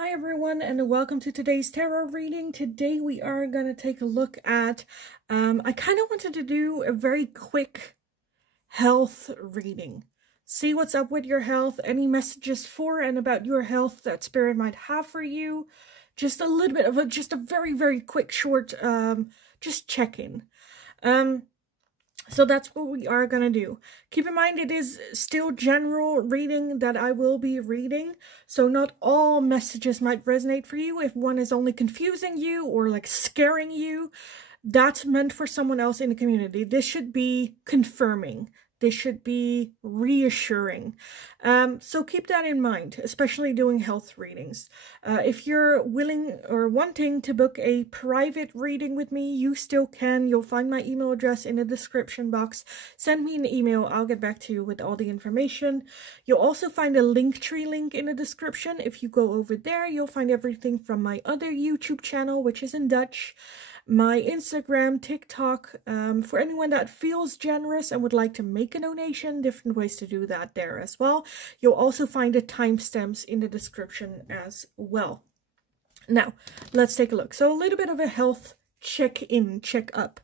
Hi everyone, and welcome to today's tarot reading. Today we are going to take a look at, I kind of wanted to do a very quick health reading. See what's up with your health, any messages for and about your health that Spirit might have for you. Just a little bit of just a very, very quick, short, just check-in. So that's what we are going to do. Keep in mind it is still general reading that I will be reading. So not all messages might resonate for you. If one is only confusing you or like scaring you, that's meant for someone else in the community. This should be confirming. This should be reassuring. So keep that in mind, especially doing health readings. If you're willing or wanting to book a private reading with me, you still can. You'll find my email address in the description box. Send me an email. I'll get back to you with all the information. You'll also find a Linktree link in the description. If you go over there, you'll find everything from my other YouTube channel, which is in Dutch, my Instagram, TikTok, for anyone that feels generous and would like to make a donation, different ways to do that there as well. You'll also find the timestamps in the description as well. Now, let's take a look. So a little bit of a health check-in, check-up.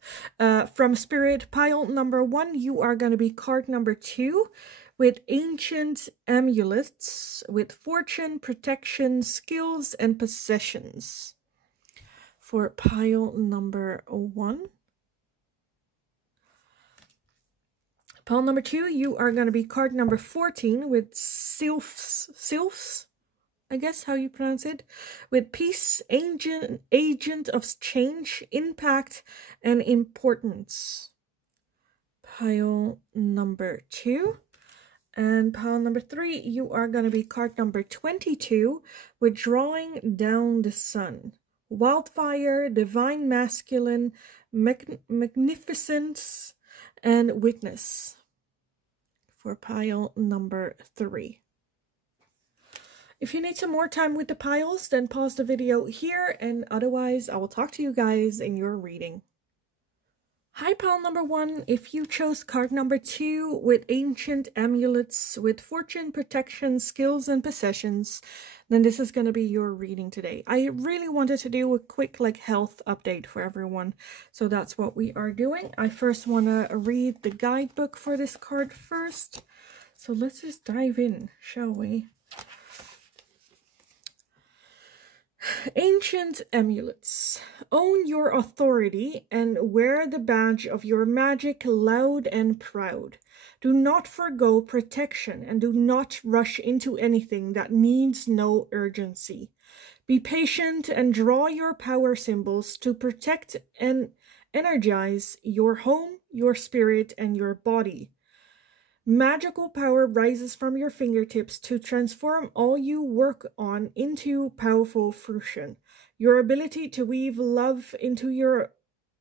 From Spirit pile number 1, you are going to be card number 2 with ancient amulets, with fortune, protection, skills, and possessions. For pile number 1. Pile number 2, you are going to be card number 14 with sylphs, I guess how you pronounce it, with peace, agent of change, impact, and importance. Pile number 2. And pile number 3, you are going to be card number 22 with drawing down the sun. Wildfire, divine masculine, magnificence, and witness. For pile number 3. If you need some more time with the piles, then pause the video here, and otherwise I will talk to you guys in your reading. Hi pile number 1, if you chose card number 2 with ancient amulets, with fortune, protection, skills, and possessions, then this is going to be your reading today. I really wanted to do a quick health update for everyone, so that's what we are doing. I first want to read the guidebook for this card first, so let's just dive in, shall we? Ancient amulets. Own your authority and wear the badge of your magic loud and proud. Do not forgo protection and do not rush into anything that needs no urgency. Be patient and draw your power symbols to protect and energize your home, your spirit, and your body. Magical power rises from your fingertips to transform all you work on into powerful fruition. Your ability to weave love into your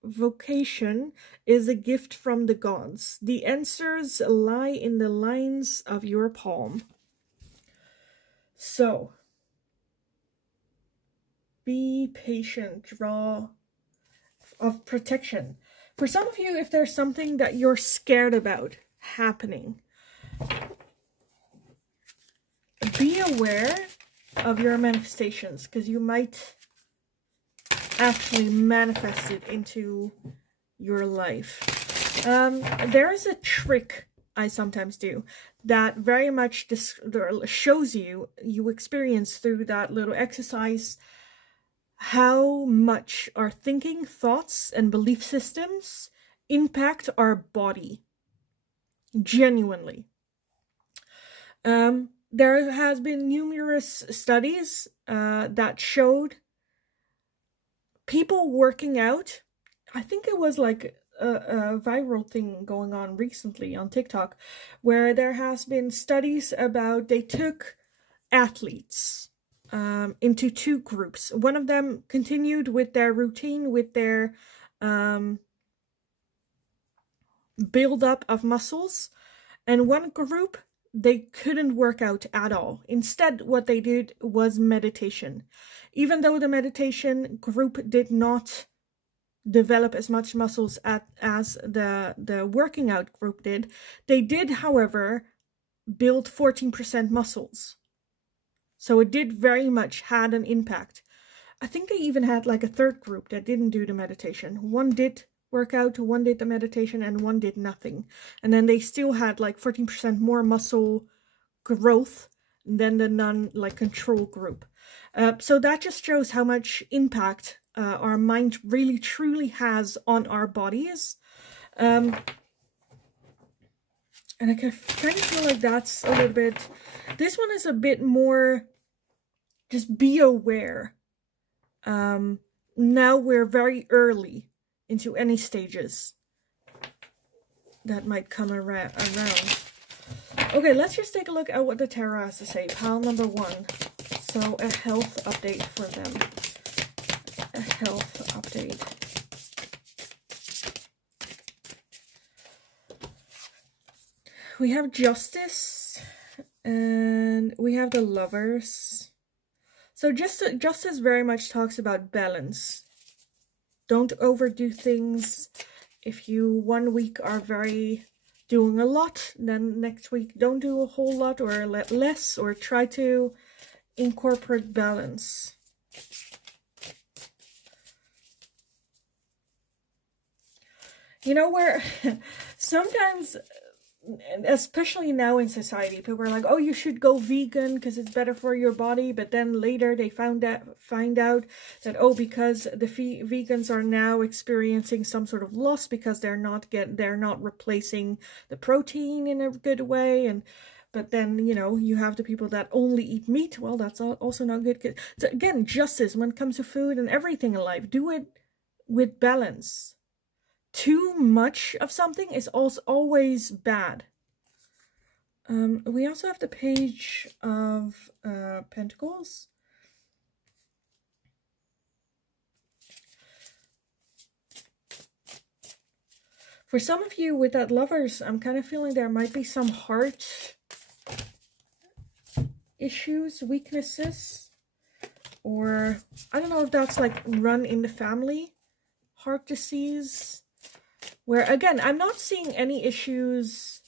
vocation is a gift from the gods. The answers lie in the lines of your palm. So, be patient, draw of protection. For some of you, if there's something that you're scared about happening, be aware of your manifestations, because you might actually manifest it into your life. There is a trick I sometimes do that very much shows you experience through that little exercise how much our thinking, thoughts, and belief systems impact our body. Genuinely. There has been numerous studies that showed people working out. I think it was like a viral thing going on recently on TikTok, where there has been studies about, they took athletes into 2 groups. One of them continued with their routine, with their build-up of muscles, and one group, they couldn't work out at all. Instead, what they did was meditation. Even though the meditation group did not develop as much muscles as the working out group did, they did, however, build 14% muscles. So it did very much had an impact. I think they even had like a third group that didn't do the meditation. One did work out, one did the meditation, and one did nothing. And then they still had like 14% more muscle growth than the control group. So that just shows how much impact our mind really truly has on our bodies. And I kind of feel like that's a little bit... This one is a bit more just be aware. Now we're very early into any stages that might come around. Okay, let's just take a look at what the tarot has to say. Pile number 1. So a health update for them. A health update. We have Justice, and we have the Lovers. So Justice very much talks about balance. Don't overdo things. If you one week are doing a lot, then next week don't do a whole lot or less, or try to incorporate balance. You know, where sometimes, especially now in society, people are like, oh, you should go vegan because it's better for your body. But then later they find out that, oh, because the vegans are now experiencing some sort of loss because they're not replacing the protein in a good way. But then, you know, you have the people that only eat meat. Well, that's also not good. So again, justice when it comes to food and everything in life. Do it with balance. Too much of something is also always bad. We also have the Page of Pentacles. For some of you with that Lovers, I'm kind of feeling there might be some heart issues, weaknesses, or I don't know if that's like run in the family, heart disease. Where, again, I'm not seeing any issues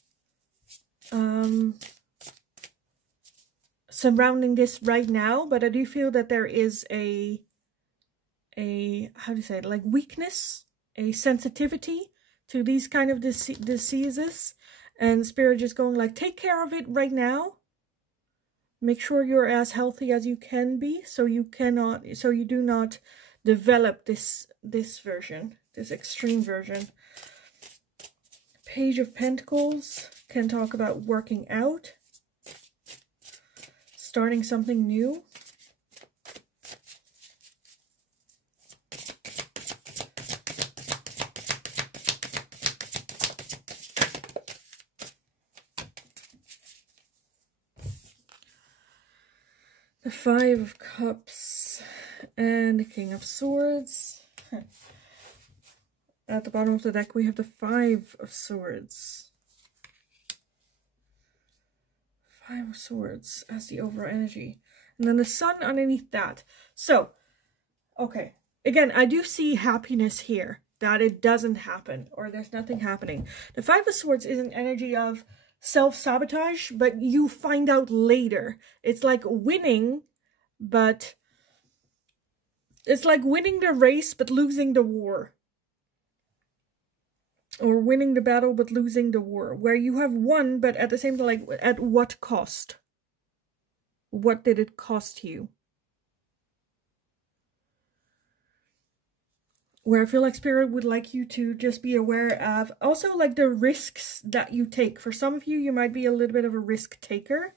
surrounding this right now, but I do feel that there is a how do you say it, like weakness, a sensitivity to these kind of diseases, and Spirit just going like, take care of it right now. Make sure you're as healthy as you can be, so you do not develop this version, this extreme version. Page of Pentacles can talk about working out, starting something new. The Five of Cups and the King of Swords. At the bottom of the deck, we have the Five of Swords. Five of Swords as the overall energy. And then the Sun underneath that. So, okay. Again, I do see happiness here. That it doesn't happen. Or there's nothing happening. The Five of Swords is an energy of self-sabotage, but you find out later. It's like winning, but... It's like winning the race, but losing the war. Or winning the battle but losing the war, where you have won, but at the same time, like, at what cost? What did it cost you? Where I feel like Spirit would like you to just be aware of also like the risks that you take. For some of you, you might be a little bit of a risk taker,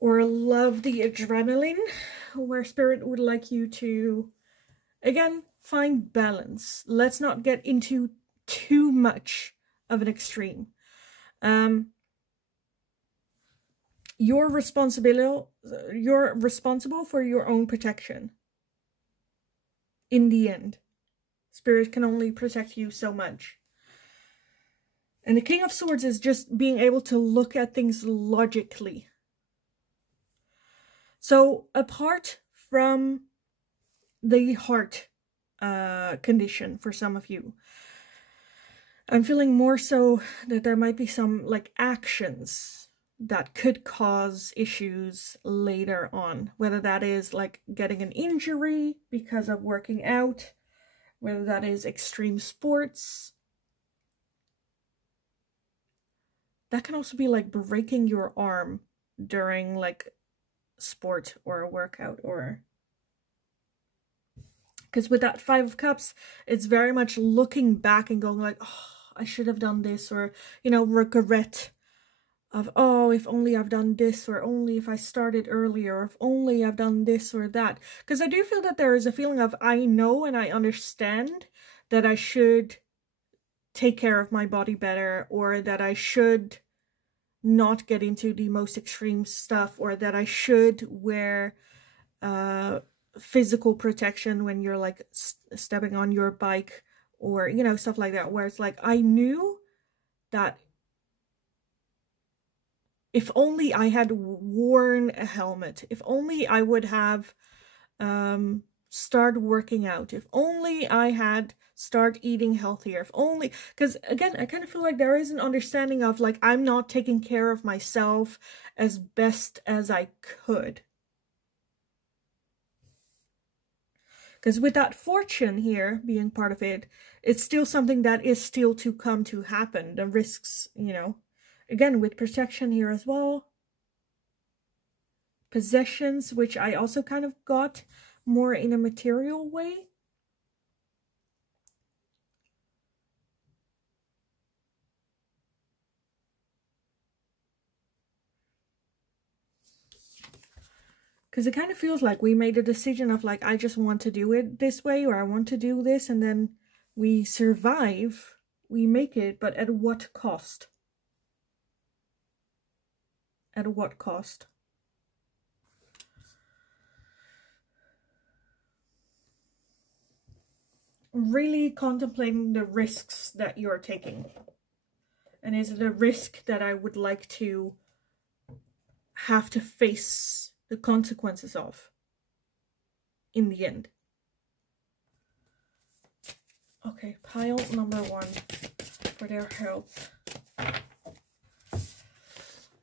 or love the adrenaline, where Spirit would like you to, again, find balance. Let's not get into too much of an extreme. You're responsible for your own protection. In the end, Spirit can only protect you so much. And the King of Swords is just being able to look at things logically. So apart from the heart condition for some of you, I'm feeling more so that there might be some like actions that could cause issues later on, whether that is like getting an injury because of working out, whether that is extreme sports. That can also be like breaking your arm during like sport or a workout, or because with that Five of Cups, it's very much looking back and going like, oh, I should have done this, or, you know, regret of, oh, if only I've done this, or only if I started earlier, or if only I've done this or that. Because I do feel that there is a feeling of, I know and I understand that I should take care of my body better, or that I should not get into the most extreme stuff, or that I should wear physical protection when you're like stepping on your bike, or, you know, stuff like that, where it's like, I knew that if only I had worn a helmet, if only I would have started working out, if only I had started eating healthier, if only, because again, I kind of feel like there is an understanding of like, I'm not taking care of myself as best as I could. Because with that fortune here being part of it, it's still something that is still to come to happen. The risks, you know, again, with protection here as well. Possessions, which I also kind of got more in a material way. Because it kind of feels like we made a decision of like, I just want to do it this way, or I want to do this, and then we survive, we make it, but at what cost? At what cost? Really contemplating the risks that you're taking. And is it a risk that I would like to have to face the consequences of in the end? Okay, pile number 1 for their health.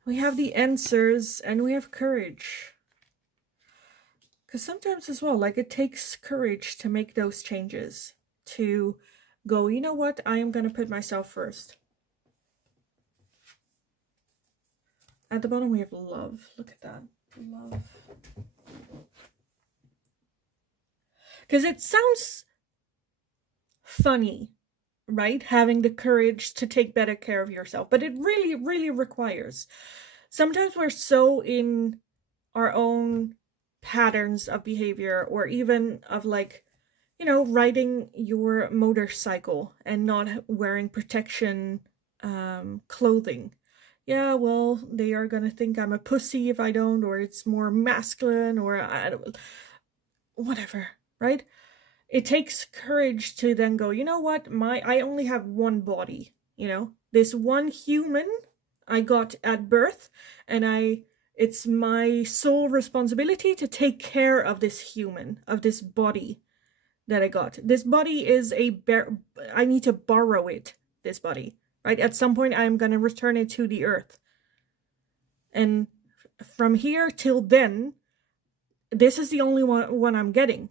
We have the answers and we have courage. Because sometimes as well, like, it takes courage to make those changes. To go, you know what, I am going to put myself first. At the bottom we have love. Look at that. Love. Because it sounds funny, right? Having the courage to take better care of yourself. But it really, really requires. Sometimes we're so in our own patterns of behavior, or even of like, you know, riding your motorcycle and not wearing protection clothing. Yeah, well, they are gonna think I'm a pussy if I don't, or it's more masculine, or I don't, whatever, right? It takes courage to then go, you know what, I only have one body, you know, this one human I got at birth, and it's my sole responsibility to take care of this human, of this body that I got. This body is I need to borrow it, this body, right? At some point, I'm going to return it to the earth. And from here till then, this is the only one I'm getting.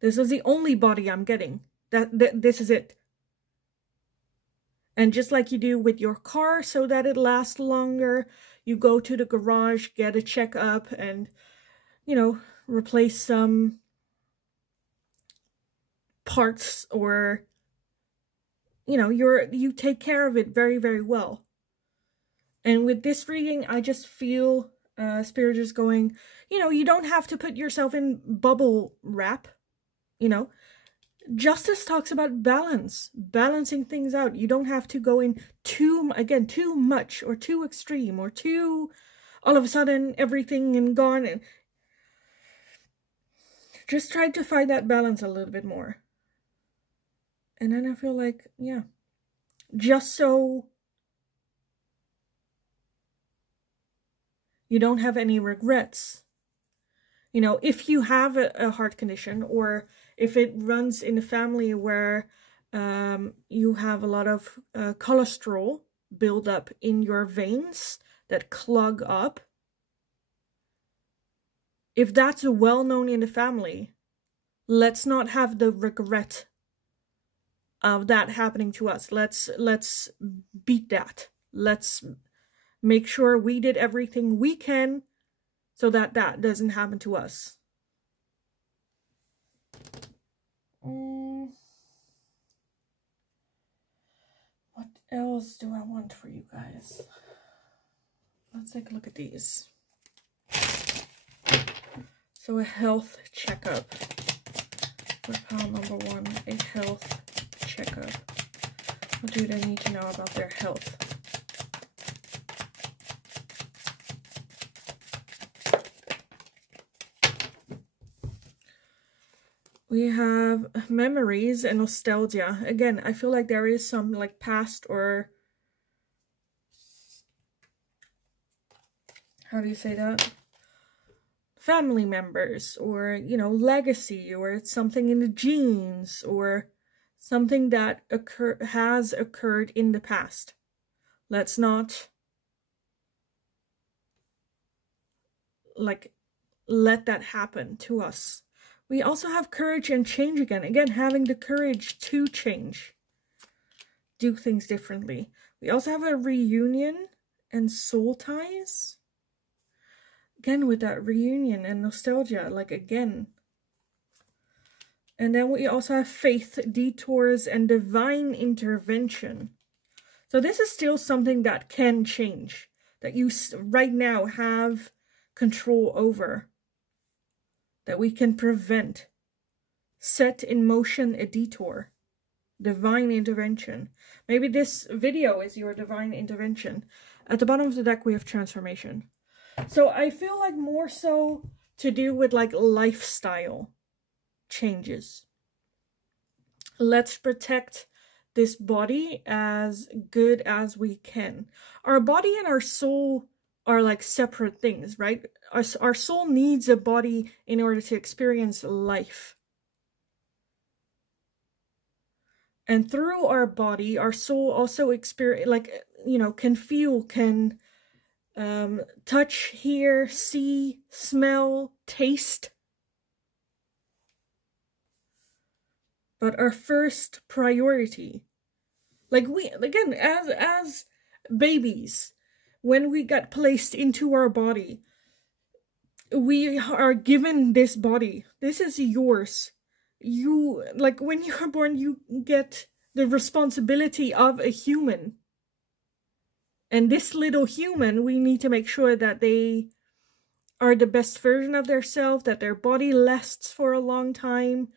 This is the only body I'm getting. This is it. And just like you do with your car so that it lasts longer, you go to the garage, get a checkup, and, you know, replace some parts, or, you know, you take care of it very, very well. And with this reading, I just feel Spirit is going, you know, you don't have to put yourself in bubble wrap, you know. Justice talks about balance, balancing things out. You don't have to go in too much, or too extreme, or too, all of a sudden, everything and gone. And just try to find that balance a little bit more. And then I feel like, yeah, just so you don't have any regrets. You know, if you have a heart condition, or if it runs in a family where you have a lot of cholesterol build up in your veins that clog up, if that's well known in the family, let's not have the regret of that happening to us. Let's beat that. Let's make sure we did everything we can so that that doesn't happen to us. What else do I want for you guys? Let's take a look at these. So a health checkup. For pile number 1, a health checkup. What do they need to know about their health? We have memories and nostalgia. Again, I feel like there is some like past, or how do you say that? Family members, or, you know, legacy, or it's something in the genes, or something that has occurred in the past. Let's not like let that happen to us. We also have courage and change again. Again, having the courage to change, do things differently. We also have a reunion and soul ties. Again, with that reunion and nostalgia, like again. And then we also have faith, detours, and divine intervention. So this is still something that can change, that you right now have control over, that we can prevent. Set in motion a detour. Divine intervention. Maybe this video is your divine intervention. At the bottom of the deck, we have transformation. So I feel like more so to do with like lifestyle changes. Let's protect this body as good as we can. Our body and our soul are like separate things, right? Our soul needs a body in order to experience life. And through our body, our soul also experience, like, you know, can feel, can touch, hear, see, smell, taste. But our first priority, like we, again, as babies, when we got placed into our body, we are given this body. This is yours. You, like when you're born, you get the responsibility of a human. And this little human, we need to make sure that they are the best version of themselves, that their body lasts for a long time.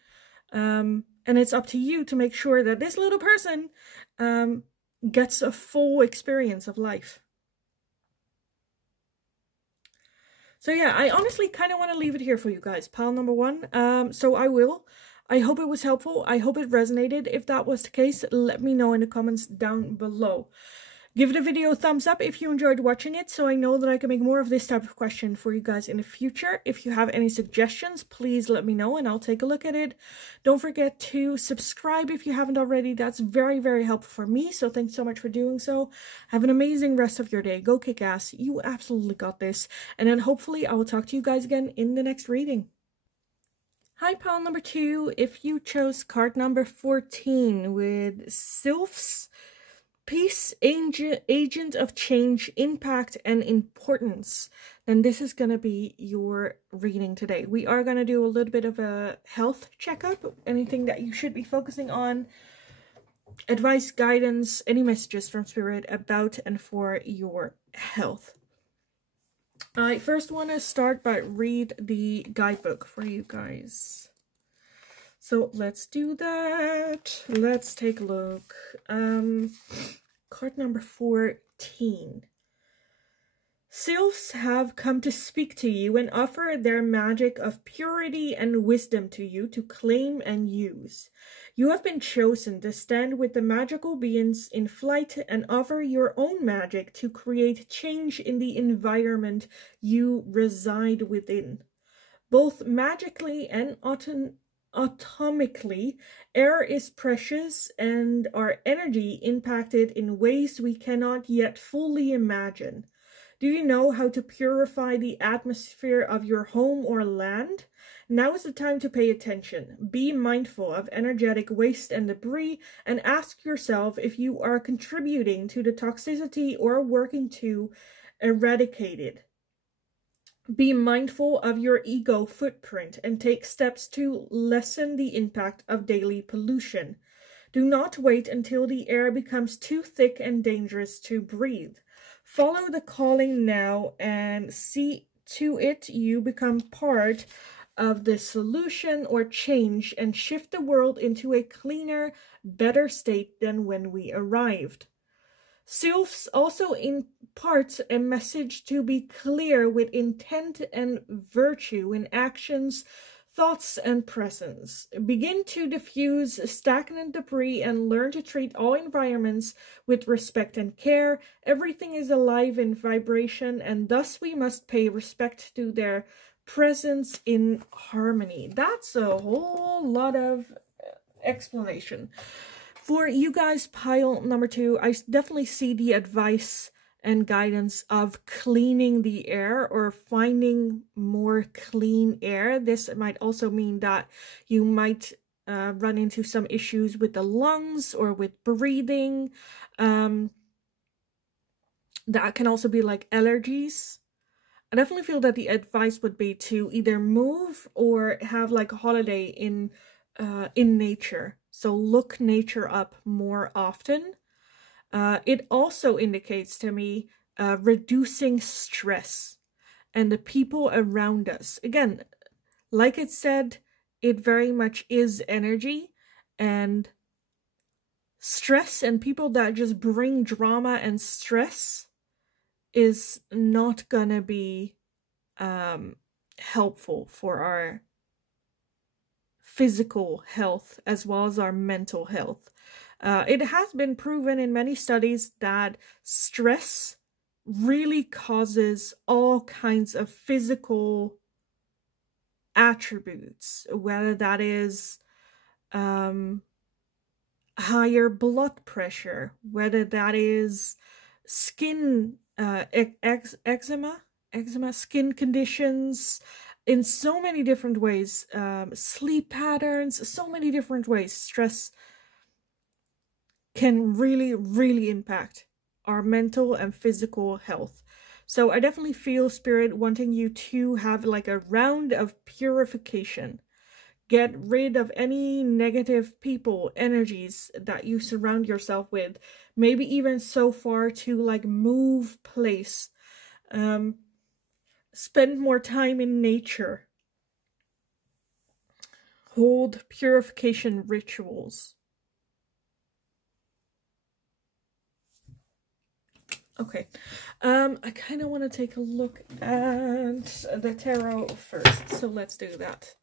And it's up to you to make sure that this little person gets a full experience of life. So yeah, I honestly kind of want to leave it here for you guys. Pile number 1. So I will. I hope it was helpful. I hope it resonated. If that was the case, let me know in the comments down below. Give the video a thumbs up if you enjoyed watching it, so I know that I can make more of this type of question for you guys in the future. If you have any suggestions, please let me know and I'll take a look at it. Don't forget to subscribe if you haven't already. That's very, very helpful for me, so thanks so much for doing so. Have an amazing rest of your day. Go kick ass. You absolutely got this. And then hopefully I will talk to you guys again in the next reading. Hi, pile number 2. If you chose card number 14 with Sylphs, Peace, Agent of Change, Impact, and Importance, then this is going to be your reading today. We are going to do a little bit of a health checkup, anything that you should be focusing on, advice, guidance, any messages from Spirit about and for your health. I first want to start by read the guidebook for you guys. So let's do that. Let's take a look. Card number 14. Sylphs have come to speak to you and offer their magic of purity and wisdom to you to claim and use. You have been chosen to stand with the magical beings in flight and offer your own magic to create change in the environment you reside within, both magically and atomically, air is precious and our energy impacted in ways we cannot yet fully imagine. Do you know how to purify the atmosphere of your home or land? Now is the time to pay attention. Be mindful of energetic waste and debris and ask yourself if you are contributing to the toxicity or working to eradicate it. Be mindful of your ego footprint and take steps to lessen the impact of daily pollution. Do not wait until the air becomes too thick and dangerous to breathe. Follow the calling now and see to it you become part of the solution or change and shift the world into a cleaner, better state than when we arrived. Sylphs also imparts a message to be clear with intent and virtue in actions, thoughts, and presence. Begin to diffuse stagnant debris and learn to treat all environments with respect and care. Everything is alive in vibration, and thus we must pay respect to their presence in harmony. That's a whole lot of explanation. For you guys, pile number 2, I definitely see the advice and guidance of cleaning the air or finding more clean air. This might also mean that you might run into some issues with the lungs or with breathing. That can also be like allergies. I definitely feel that the advice would be to either move or have like a holiday in nature. So look nature up more often. It also indicates to me reducing stress and the people around us. Again, like it said, it very much is energy, and stress and people that just bring drama and stress is not gonna be helpful for our physical health as well as our mental health. It has been proven in many studies that stress really causes all kinds of physical attributes, whether that is higher blood pressure, whether that is skin eczema, skin conditions, in so many different ways, sleep patterns, so many different ways. Stress can really, really impact our mental and physical health. So I definitely feel Spirit wanting you to have like a round of purification. Get rid of any negative people, energies that you surround yourself with. Maybe even so far to like move place. Spend more time in nature. Hold purification rituals. Okay, I kind of want to take a look at the tarot first, so let's do that.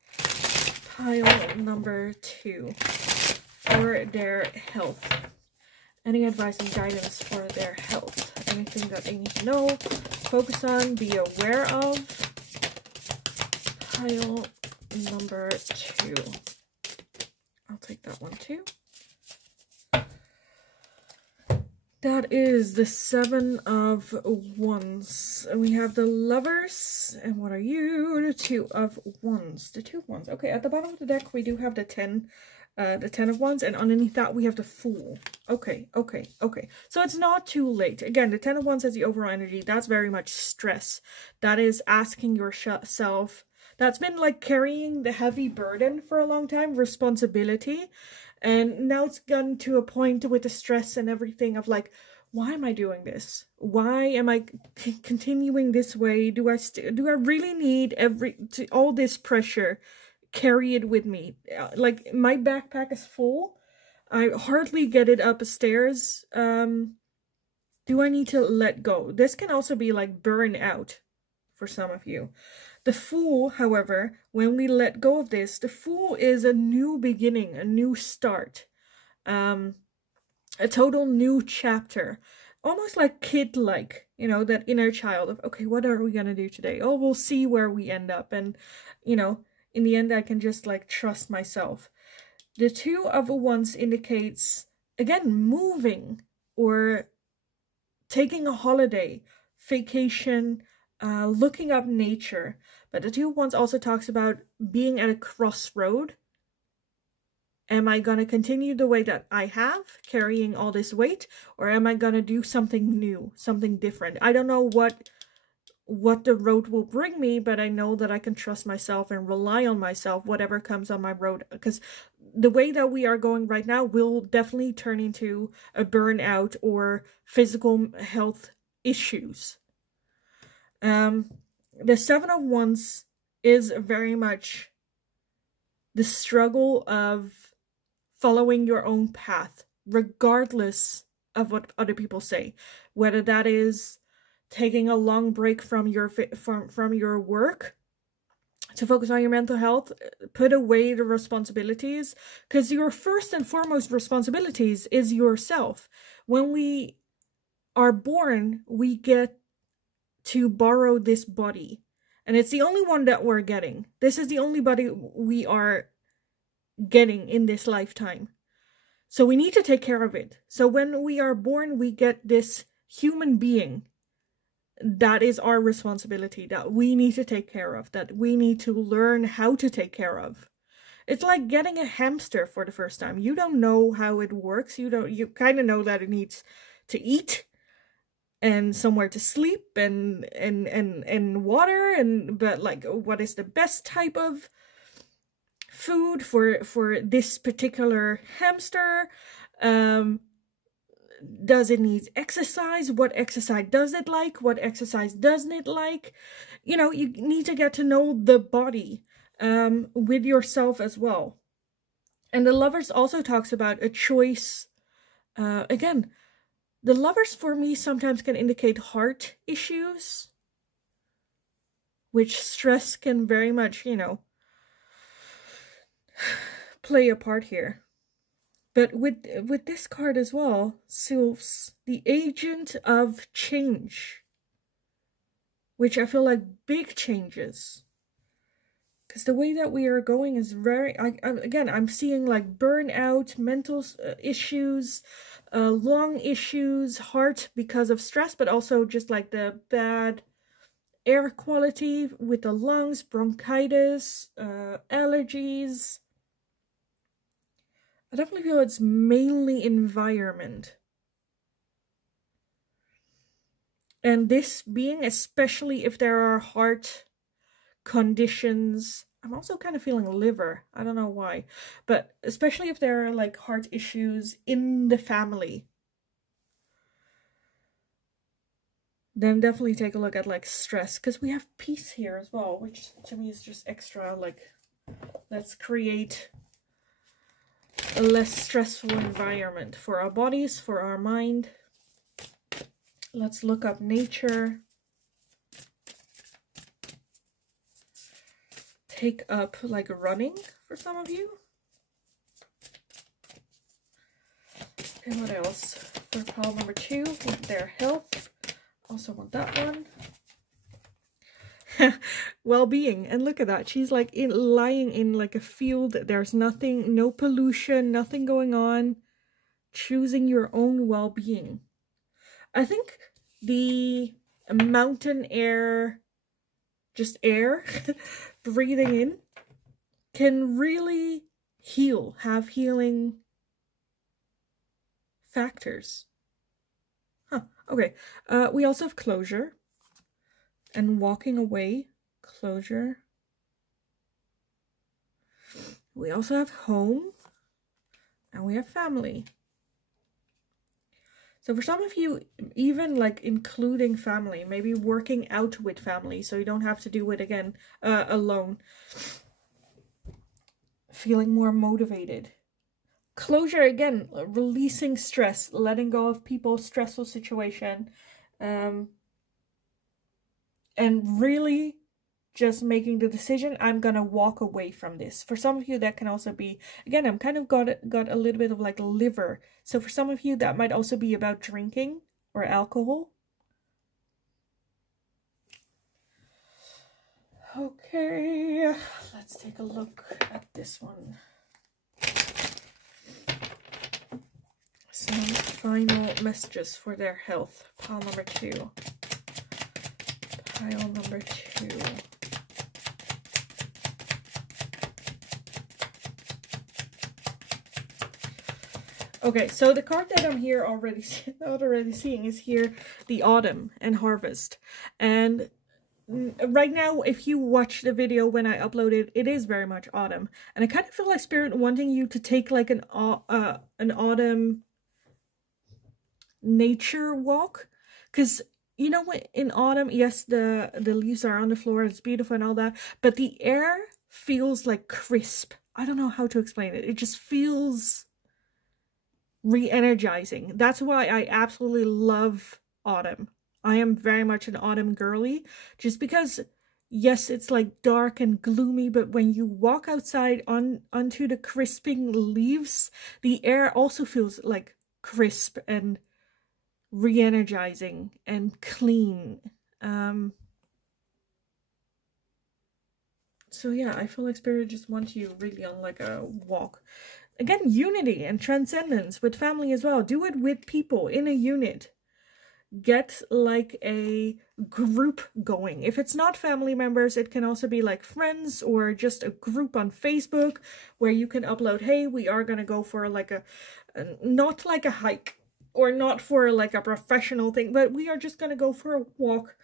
Pile number 2 for their health. Any advice and guidance for their health? Anything that they need to know, focus on, be aware of? Pile number 2. I'll take that one too. That is the 7 of Wands. We have the Lovers. And what are you? The 2 of Wands. The 2 of Wands. Okay, at the bottom of the deck, we do have the 10 of Wands. And underneath that, we have the Fool. Okay. So it's not too late. Again, the 10 of Wands has the overall energy. That's very much stress. That is asking yourself. That's been like carrying the heavy burden for a long time. Responsibility. And now it's gotten to a point with the stress and everything of like, why am I doing this? Why am I continuing this way? Do I really need all this pressure? Carry it with me. Like my backpack is full. I hardly get it up the stairs. Do I need to let go? This can also be like burnout for some of you. The Fool, however, when we let go of this, the Fool is a new beginning, a new start, a total new chapter, almost like kid-like, you know, that inner child of, okay, what are we going to do today? Oh, we'll see where we end up. And, you know, in the end, I can just like trust myself. The Two of Wands indicates, again, moving or taking a holiday, vacation, looking up nature. But the Two of Wands also talks about being at a crossroad. Am I going to continue the way that I have, carrying all this weight? Or am I going to do something new, something different? I don't know what the road will bring me, but I know that I can trust myself and rely on myself, whatever comes on my road. Because the way that we are going right now will definitely turn into a burnout or physical health issues. The Seven of Wands is very much the struggle of following your own path, regardless of what other people say. Whether that is taking a long break from your work to focus on your mental health, put away the responsibilities, because your first and foremost responsibilities is yourself. When we are born, we get to borrow this body, and it's the only one that we're getting. This is the only body we are getting in this lifetime. So we need to take care of it. So when we are born, we get this human being that is our responsibility, that we need to take care of, that we need to learn how to take care of. It's like getting a hamster for the first time. You don't know how it works. You kind of know that it needs to eat and somewhere to sleep and water, but like, what is the best type of food for this particular hamster? Does it need exercise? What exercise does it like? What exercise doesn't it like? You know, you need to get to know the body with yourself as well. And the Lovers also talks about a choice. Again, the Lovers for me sometimes can indicate heart issues, which stress can very much, you know, play a part here. But with this card as well, Sylphs, the agent of change, which I feel like big changes. Because the way that we are going is very, again, I'm seeing like burnout, mental issues, lung issues, heart because of stress, but also just like the bad air quality with the lungs, bronchitis, allergies. I definitely feel it's mainly environment. And this being, especially if there are heart conditions, I'm also kind of feeling liver. I don't know why. But especially if there are like heart issues in the family, then definitely take a look at like stress. Because we have peace here as well, which to me is just extra, like, let's create a less stressful environment for our bodies, for our mind. Let's look up nature. Take up like running for some of you. And what else? For pile number 2, with their health. Also want that one. Well-being, and look at that, she's like lying in like a field. There's nothing, no pollution, nothing going on. Choosing your own well-being. I think the mountain air, just air, breathing in, can really heal, have healing factors. Okay, we also have closure. And walking away, closure. We also have home, and we have family. So for some of you, even like including family, maybe working out with family, so you don't have to do it again alone. Feeling more motivated. Closure, again, releasing stress, letting go of people's stressful situation. And really just making the decision, I'm gonna walk away from this. For some of you, that can also be, again, I'm kind of got a little bit of like liver. So for some of you, that might also be about drinking or alcohol. Okay, let's take a look at this one. Some final messages for their health. Pile number 2. Pile number 2. Okay, so the card that I'm here already seeing is here, the autumn and harvest. And right now, if you watch the video when I upload it, it is very much autumn. And I kind of feel like Spirit wanting you to take like an autumn nature walk. Because, you know what, in autumn, yes, the leaves are on the floor, it's beautiful and all that. But the air feels like crisp. I don't know how to explain it. It just feels re-energizing. That's why I absolutely love autumn. I am very much an autumn girly, just because, yes, it's like dark and gloomy, but when you walk outside onto the crisping leaves, the air also feels like crisp and re-energizing and clean. So yeah, I feel like Spirit just wants you really on like a walk. Again, unity and transcendence with family as well. Do it with people in a unit. Get like a group going. If it's not family members, it can also be like friends or just a group on Facebook where you can upload, hey, we are going to go for like not like a hike or not for like a professional thing, but we are just going to go for a walk.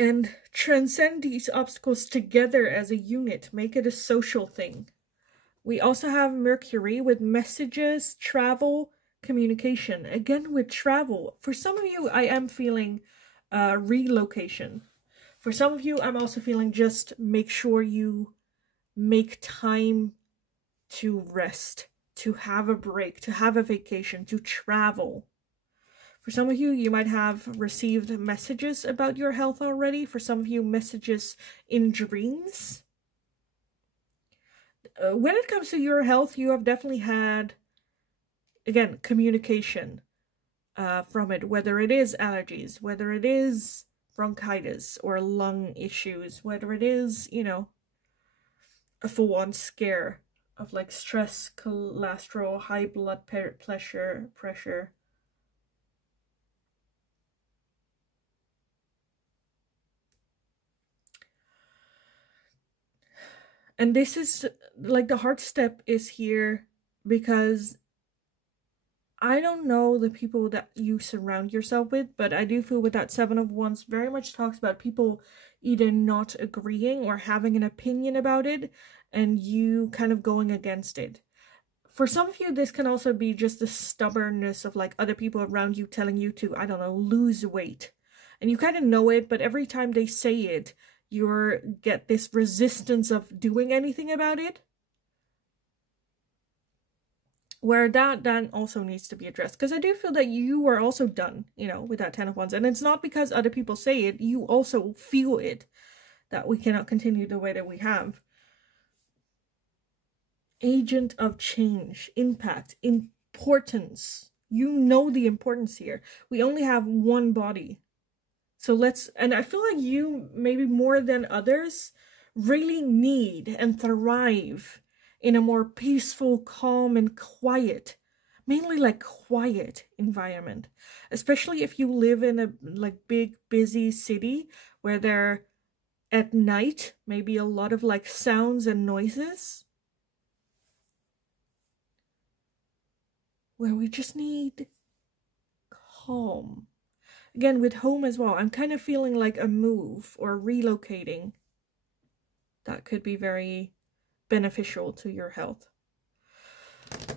And transcend these obstacles together as a unit. Make it a social thing. We also have Mercury with messages, travel, communication. Again, with travel. For some of you, I am feeling relocation. For some of you, I'm also feeling just make sure you make time to rest, to have a break, to have a vacation, to travel. For some of you, you might have received messages about your health already. For some of you, messages in dreams. When it comes to your health, you have definitely had, again, communication from it. Whether it is allergies, whether it is bronchitis or lung issues, whether it is, you know, a full-on scare of like stress, cholesterol, high blood pressure. And this is, like, the hard step is here because I don't know the people that you surround yourself with, but I do feel with that 7 of Wands very much talks about people either not agreeing or having an opinion about it and you kind of going against it. For some of you, this can also be just the stubbornness of like other people around you telling you to, I don't know, lose weight. And you kind of know it, but every time they say it, you get this resistance of doing anything about it. Where that then also needs to be addressed. Because I do feel that you are also done, you know, with that 10 of Wands. And it's not because other people say it, you also feel it. That we cannot continue the way that we have. Agent of change, impact, importance. You know the importance here. We only have one body. So let's, and I feel like you, maybe more than others, really need and thrive in a more peaceful, calm, and quiet, mainly like quiet environment. Especially if you live in a like big, busy city where there at night, maybe a lot of like sounds and noises. Where we just need calm. Again, with home as well, I'm kind of feeling like a move or relocating. That could be very beneficial to your health.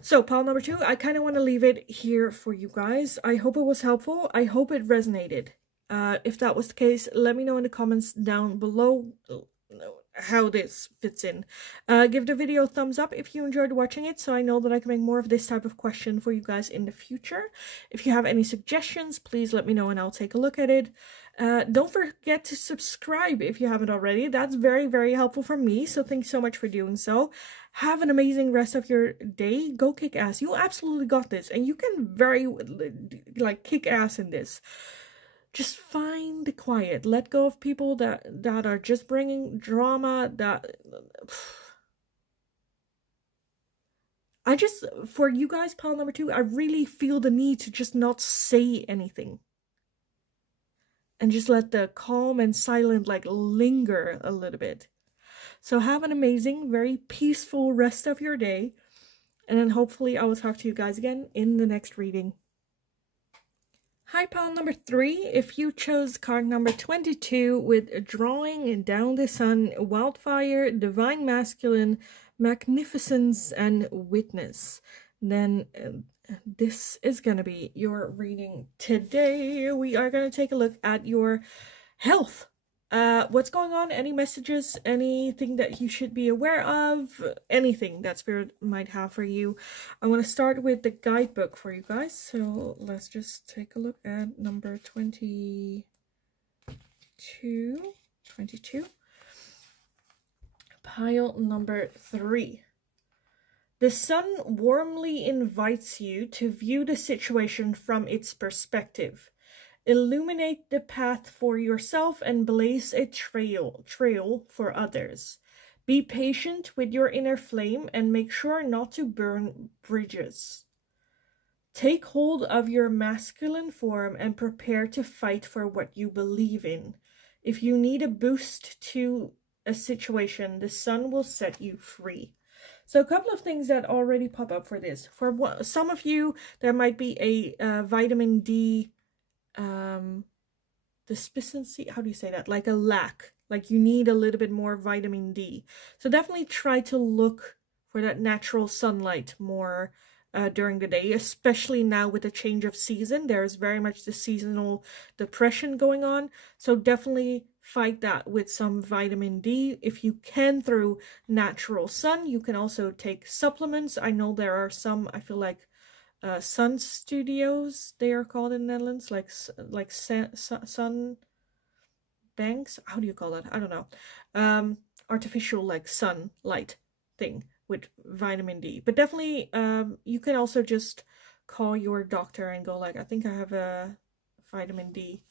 So, pile number 2, I kind of want to leave it here for you guys. I hope it was helpful. I hope it resonated. If that was the case, let me know in the comments down below how this fits in. Give the video a thumbs up if you enjoyed watching it, so I know that I can make more of this type of question for you guys in the future. If you have any suggestions, please let me know and I'll take a look at it. Don't forget to subscribe if you haven't already. That's very, very helpful for me, so thanks so much for doing so. Have an amazing rest of your day. Go kick ass. You absolutely got this, and you can very, like, kick ass in this. just find the quiet. Let go of people that are just bringing drama. For you guys, pile number 2, I really feel the need to just not say anything. And just let the calm and silent like linger a little bit. So have an amazing, very peaceful rest of your day. And then hopefully I will talk to you guys again in the next reading. Hi, pile number 3. If you chose card number 22 with drawing down the sun, wildfire, divine masculine, magnificence, and witness, then this is going to be your reading today. We are going to take a look at your health. What's going on? Any messages? Anything that you should be aware of? Anything that Spirit might have for you? I want to start with the guidebook for you guys. So let's just take a look at number 22. Pile number 3. The sun warmly invites you to view the situation from its perspective. Illuminate the path for yourself and blaze a trail for others. Be patient with your inner flame and make sure not to burn bridges. Take hold of your masculine form and prepare to fight for what you believe in. If you need a boost to a situation, the sun will set you free. So a couple of things that already pop up for this. For some of you, there might be a vitamin D deficiency. How do you say that? Like a lack. Like you need a little bit more vitamin D. So definitely try to look for that natural sunlight more during the day, especially now with the change of season. There's very much the seasonal depression going on. So definitely fight that with some vitamin D if you can through natural sun. You can also take supplements. I know there are some, I feel like sun studios, they are called in the Netherlands, like sun banks. How do you call that? I don't know. Artificial like sunlight thing with vitamin D. But definitely you can also just call your doctor and go like, I think I have a vitamin D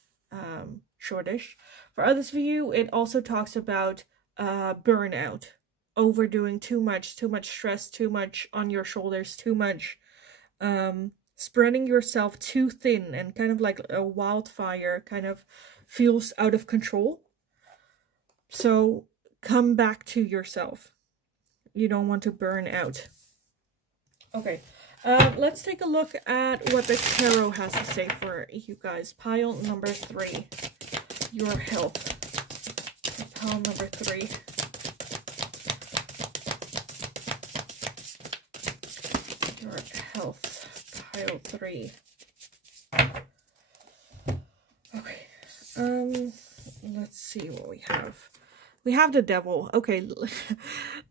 shortage. For others of you, it also talks about burnout, overdoing too much stress, too much on your shoulders, too much spreading yourself too thin, and kind of like a wildfire kind of feels out of control. So come back to yourself. You don't want to burn out. Okay, let's take a look at what the tarot has to say for you guys. Pile number 3, your health. Pile number 3. Your health. Pile 3. Okay. Let's see what we have. We have the devil. Okay,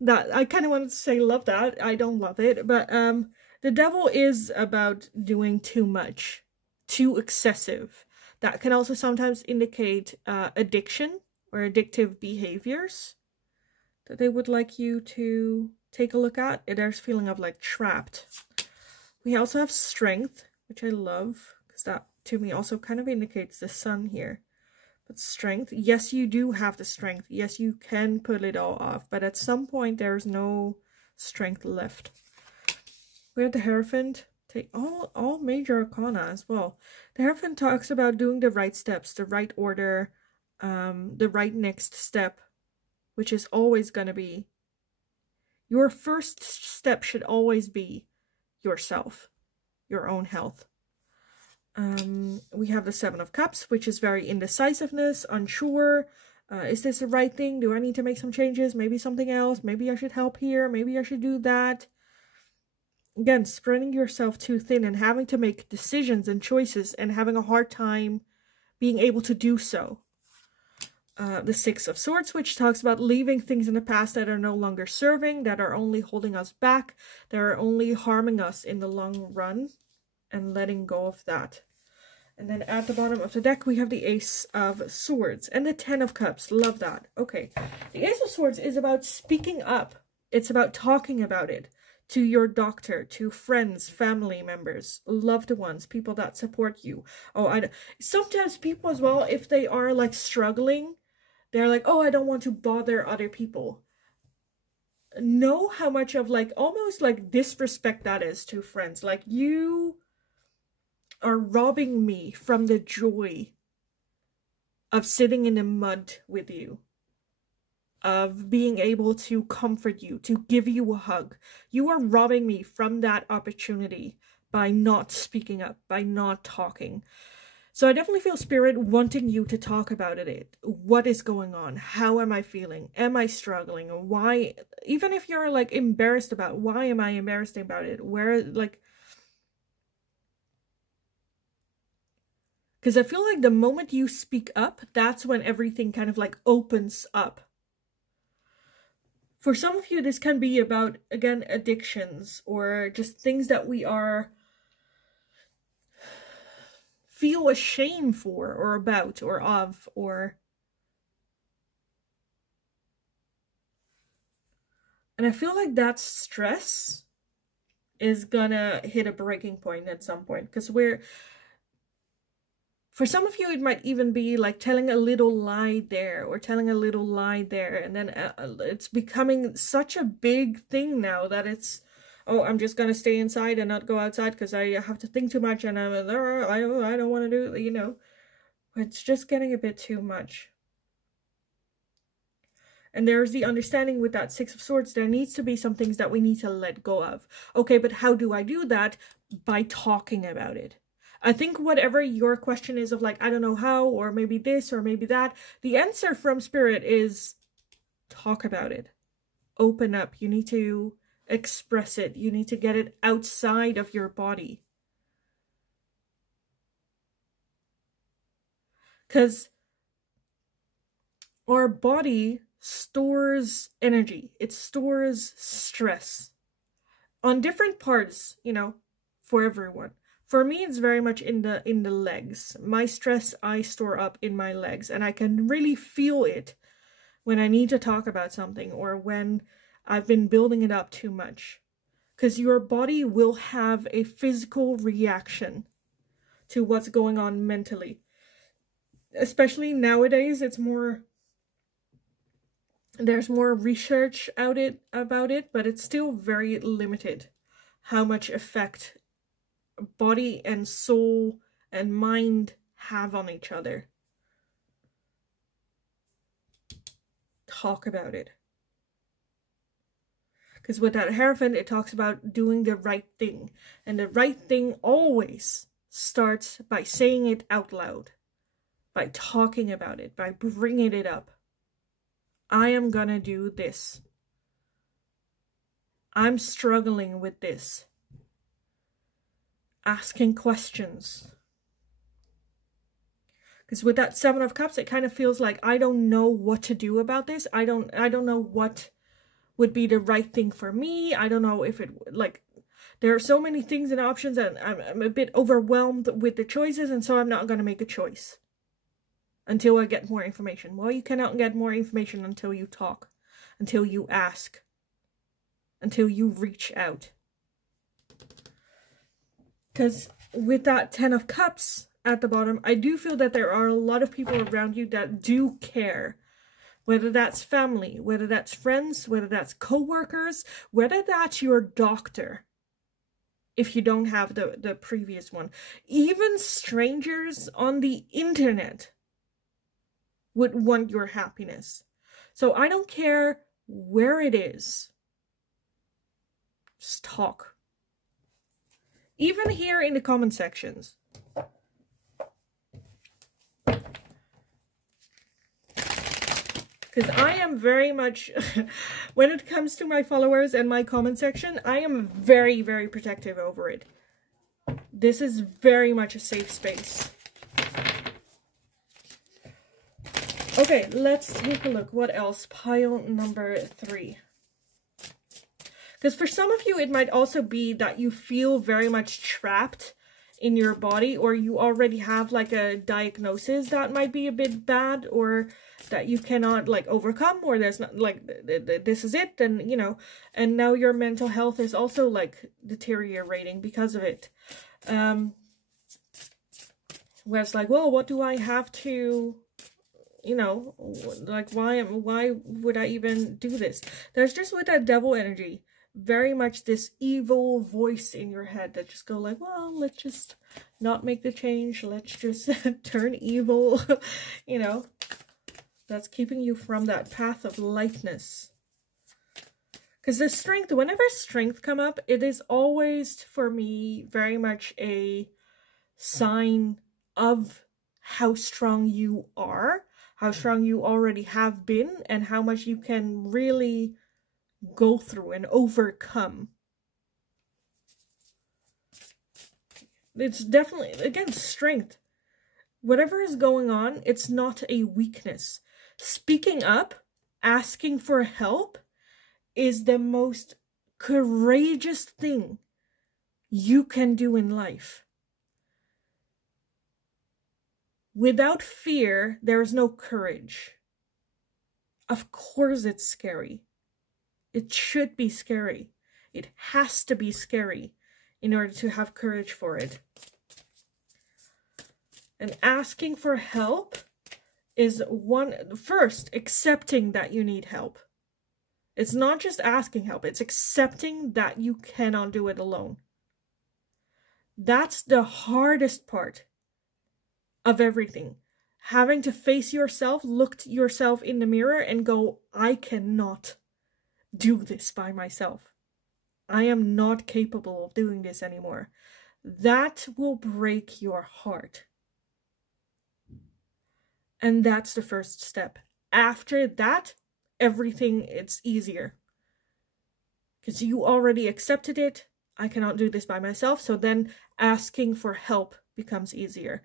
that I kind of wanted to say love that. I don't love it, but the devil is about doing too much, too excessive. That can also sometimes indicate addiction or addictive behaviors that they would like you to take a look at. There's a feeling of like trapped. We also have strength, which I love because that to me also kind of indicates the sun here. But strength, yes, you do have the strength. Yes, you can pull it all off. But at some point, there's no strength left. We have the Hierophant. Take all major arcana as well. The Hierophant talks about doing the right steps, the right order, the right next step, which is always going to be, your first step should always be yourself, your own health. We have the 7 of Cups, which is very indecisiveness, unsure. Is this the right thing? Do I need to make some changes? Maybe something else. Maybe I should help here. Maybe I should do that. Again, spreading yourself too thin and having to make decisions and choices and having a hard time being able to do so. The 6 of Swords, which talks about leaving things in the past that are no longer serving, that are only holding us back, that are only harming us in the long run, and letting go of that. And then at the bottom of the deck, we have the Ace of Swords and the 10 of Cups. Love that. Okay. The Ace of Swords is about speaking up. It's about talking about it. to your doctor, to friends, family members, loved ones, people that support you. Oh, sometimes people as well, if they are like struggling, they're like, oh, I don't want to bother other people. Know how much of like almost like disrespect that is to friends. Like, you are robbing me from the joy of sitting in the mud with you, of being able to comfort you, to give you a hug. You are robbing me from that opportunity by not speaking up, by not talking. So I definitely feel Spirit wanting you to talk about it. What is going on? How am I feeling? Am I struggling? Why? Even if you're like embarrassed about, why am I embarrassed about it? Where, like, because I feel like the moment you speak up, that's when everything kind of like opens up. For some of you, this can be about, again, addictions or just things that we feel ashamed for or about or of, or... And I feel like that stress is gonna hit a breaking point at some point, because for some of you, it might even be like telling a little lie there or telling a little lie there. And then it's becoming such a big thing now that it's, oh, I'm just going to stay inside and not go outside because I have to think too much and I don't want to do, you know. It's just getting a bit too much. And there's the understanding with that Six of Swords, there needs to be some things that we need to let go of. Okay, but how do I do that? By talking about it. I think whatever your question is of like, I don't know how, or maybe this, or maybe that, the answer from Spirit is talk about it. Open up. You need to express it. You need to get it outside of your body. Because our body stores energy. It stores stress on different parts, you know, for everyone. For me, it's very much in the legs. My stress I store up in my legs, and I can really feel it when I need to talk about something or when I've been building it up too much. Because your body will have a physical reaction to what's going on mentally. Especially nowadays, it's more... There's more research about it, but it's still very limited how much effect body and soul and mind have on each other. Talk about it. Because with that Hierophant, it talks about doing the right thing. And the right thing always starts by saying it out loud. By talking about it. By bringing it up. I am gonna do this. I'm struggling with this. Asking questions. Because with that Seven of Cups, it kind of feels like I don't know what to do about this. I don't know what would be the right thing for me. I don't know if it, like, there are so many things and options and I'm a bit overwhelmed with the choices, and so I'm not going to make a choice until I get more information. Well, you cannot get more information until you talk, until you ask, until you reach out. Because with that Ten of Cups at the bottom, I do feel that there are a lot of people around you that do care. Whether that's family, whether that's friends, whether that's co-workers, whether that's your doctor, if you don't have the previous one. Even strangers on the internet would want your happiness. So I don't care where it is. Just talk. Even here in the comment sections. Because I am very much, when it comes to my followers and my comment section, I am very, very protective over it. This is very much a safe space. Okay, let's take a look. What else? Pile number 3. Because for some of you, it might also be that you feel very much trapped in your body, or you already have like a diagnosis that might be a bit bad, or that you cannot like overcome, or there's not like this is it, then you know, and now your mental health is also like deteriorating because of it. Where it's like, well, what do I have to, you know, like why would I even do this? There's just, with that devil energy, very much this evil voice in your head that just go like, well, let's just not make the change, let's just turn evil. You know, that's keeping you from that path of lightness. Because the strength, whenever strength come up, it is always for me very much a sign of how strong you are, how strong you already have been, and how much you can really go through and overcome. It's definitely, again, strength. Whatever is going on, it's not a weakness. Speaking up, asking for help, is the most courageous thing you can do in life. Without fear, there is no courage. Of course it's scary. It should be scary. It has to be scary in order to have courage for it. And asking for help is first accepting that you need help. It's not just asking help, it's accepting that you cannot do it alone. That's the hardest part of everything. Having to face yourself, look yourself in the mirror and go, I cannot do this by myself. I am not capable of doing this anymore. That will break your heart. And that's the first step. After that, everything, it's easier. Because you already accepted it. I cannot do this by myself. So then asking for help becomes easier.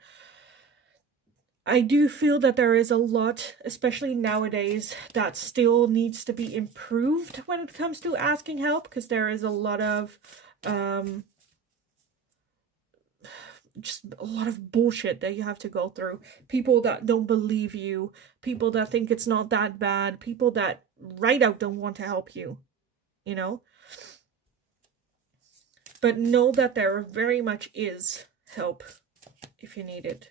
I do feel that there is a lot, especially nowadays, that still needs to be improved when it comes to asking help, because there is a lot of just a lot of bullshit that you have to go through. People that don't believe you, people that think it's not that bad, people that right out don't want to help you, you know? But know that there very much is help if you need it.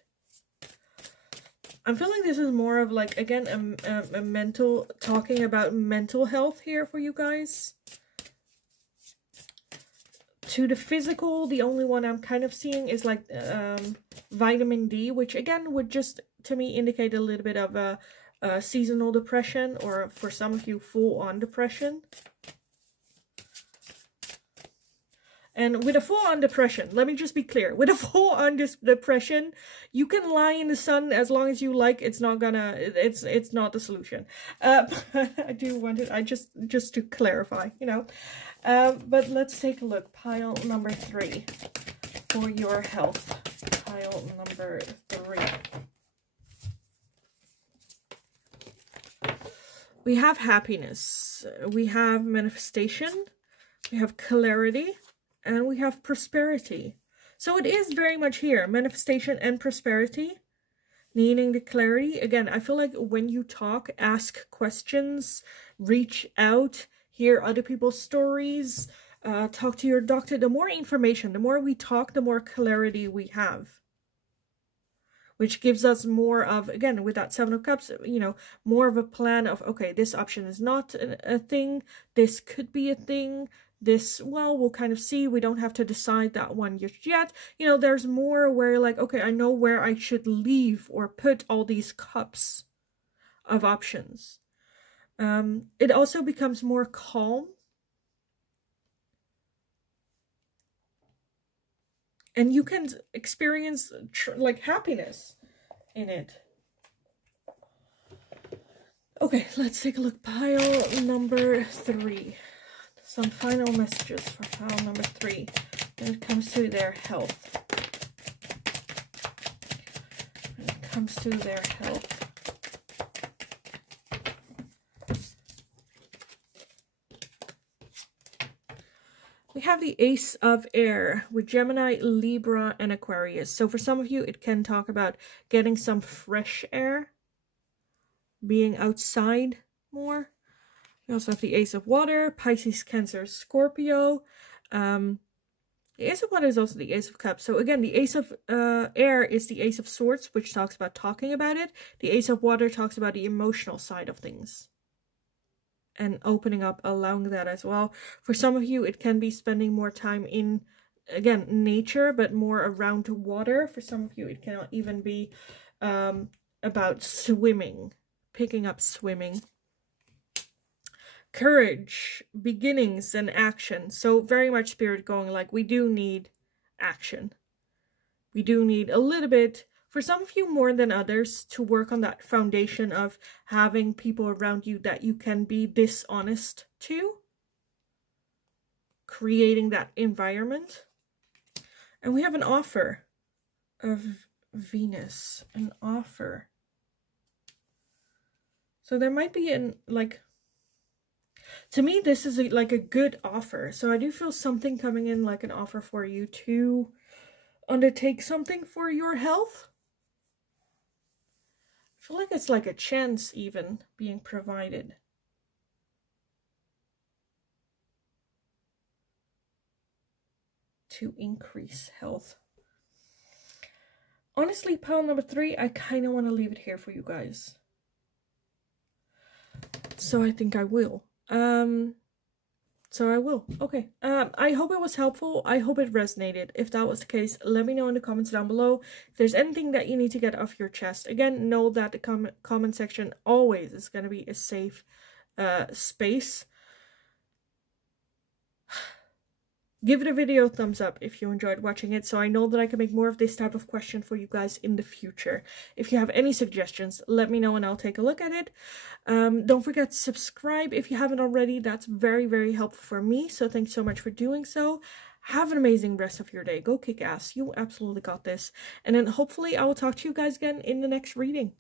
I'm feeling this is more of like, again, a mental, talking about mental health here for you guys. To the physical, the only one I'm kind of seeing is like vitamin D, which again would just, to me, indicate a little bit of a seasonal depression, or for some of you, full-on depression. And with a full-on depression, let me just be clear. With a full-on depression, you can lie in the sun as long as you like. It's not gonna. It's not the solution. I do want it. Just to clarify, you know. But let's take a look. Pile number 3 for your health. Pile number 3. We have happiness. We have manifestation. We have clarity. And we have prosperity. So it is very much here, manifestation and prosperity, needing the clarity. Again, I feel like when you talk, ask questions, reach out, hear other people's stories, talk to your doctor. The more information, the more we talk, the more clarity we have. Which gives us more of, again, with that 7 of Cups, you know, more of a plan of, okay, this option is not a thing. This could be a thing. This, well, we'll kind of see. We don't have to decide that one just yet. You know, there's more where like, okay, I know where I should leave or put all these cups of options. It also becomes more calm. And you can experience like happiness in it. Okay, let's take a look. Pile number 3. Some final messages for pile number 3 when it comes to their health. When it comes to their health. We have the Ace of Air with Gemini, Libra, and Aquarius. So for some of you, it can talk about getting some fresh air, being outside more. We also have the Ace of Water, Pisces, Cancer, Scorpio. The Ace of Water is also the Ace of Cups. So again, the Ace of Air is the Ace of Swords, which talks about talking about it. The Ace of Water talks about the emotional side of things and opening up, allowing that as well. For some of you, it can be spending more time in, again, nature, but more around water. For some of you, it can even be about swimming, picking up swimming. Courage, beginnings, and action. So very much Spirit going like, we do need action. We do need a little bit, for some of you more than others, to work on that foundation of having people around you that you can be dishonest to. Creating that environment. And we have an offer of Venus. An offer. So there might be an, like, to me, this is like a good offer. So I do feel something coming in, like an offer for you to undertake something for your health. I feel like it's like a chance even being provided. To increase health. Honestly, pile number 3, I kind of want to leave it here for you guys. So I think I will. So I will. Okay. I hope it was helpful. I hope it resonated. If that was the case, let me know in the comments down below. If there's anything that you need to get off your chest, again, know that the comment section always is going to be a safe space. Give it a video thumbs up if you enjoyed watching it, so I know that I can make more of this type of question for you guys in the future. If you have any suggestions, let me know and I'll take a look at it. Don't forget to subscribe if you haven't already. That's very, very helpful for me, so thanks so much for doing so. Have an amazing rest of your day. Go kick ass. You absolutely got this. And then hopefully I will talk to you guys again in the next reading.